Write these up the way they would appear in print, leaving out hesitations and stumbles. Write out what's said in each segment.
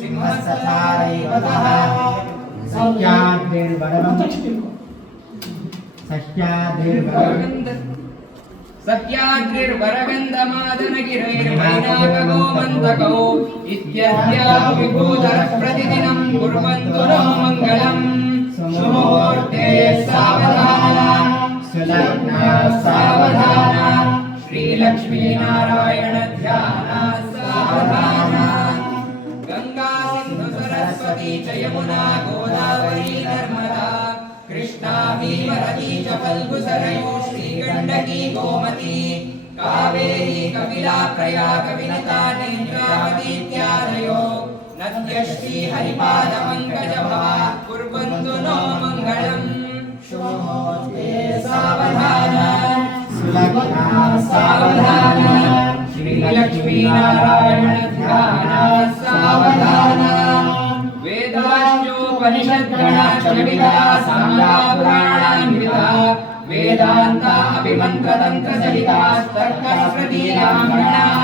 सिंहस्सचारैवतः सह्याद्रिर्वरगन्धमादनगिरैर्वैनाकगोमन्तकौ इत्यद्या विभूतरः प्रतिदिनं कुर्वन्तु नो मङ्गलम् सुमुहूर्ते सावधाना सुलग्ना सावधाना श्रीलक्ष्मीनारायण ध्याना सावधाना गंगा सिंधु सरस्वती च यमुना गोदावरी नर्मदा कृष्णा भीमरती च फल्गु सरयू श्रीगण्डकी गोमती कावेरी कपिला प्रयाग विनता नेत्रावती इत्यादयो नद्यश्री हरिपाद पंकज भवा कुर्वन्तु नो मङ्गलम् शुभमुहूर्ते सावधाना सुलग्ना सावधाना श्रीलक्ष्मीनारायण ध्याना सावधाना वेदाश्चोपनिषद्गणाश्चविदा सामगापुराणान्विता वेदान्ता अभिमन्त्रतन्त्र सहितास्तर्कश्रुतीनाम्गणाः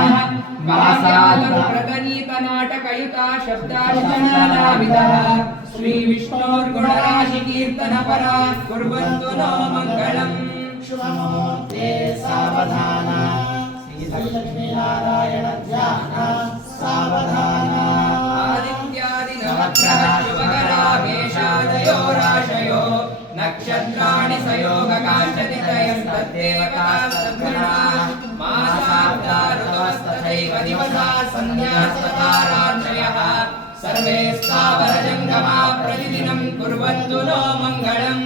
महासागरप्रतनीतनाटकयुता शब्दार्चनानाविदः श्रीविष्णोर्गुणराशिकीर्तनपरा कुर्वन्तु नो मङ्गलम् शुभमुहूर्ते सावधाना श्रीलक्ष्मीनारायण ध्याना सावधाना आदित्यादिनवग्रह शुभकरा मेषादयो राशयो नक्षत्राणि सयोगकाश्चतितयस्तद्देवतास्तद्गणाः मासाब्दा ऋतवस्तथैव दिवसा सन्ध्यास्ततारात्रयः सर्वे स्थावरजङ्गमा प्रतिदिनं कुर्वन्तु नो मङ्गलम्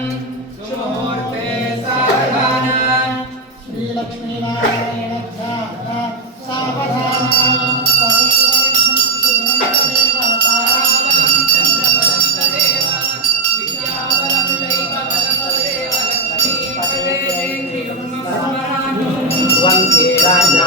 शुभमुहूर्ते सावधाना श्रीलक्ष्मीनारायण ध्याना सावधाना वंदे राजा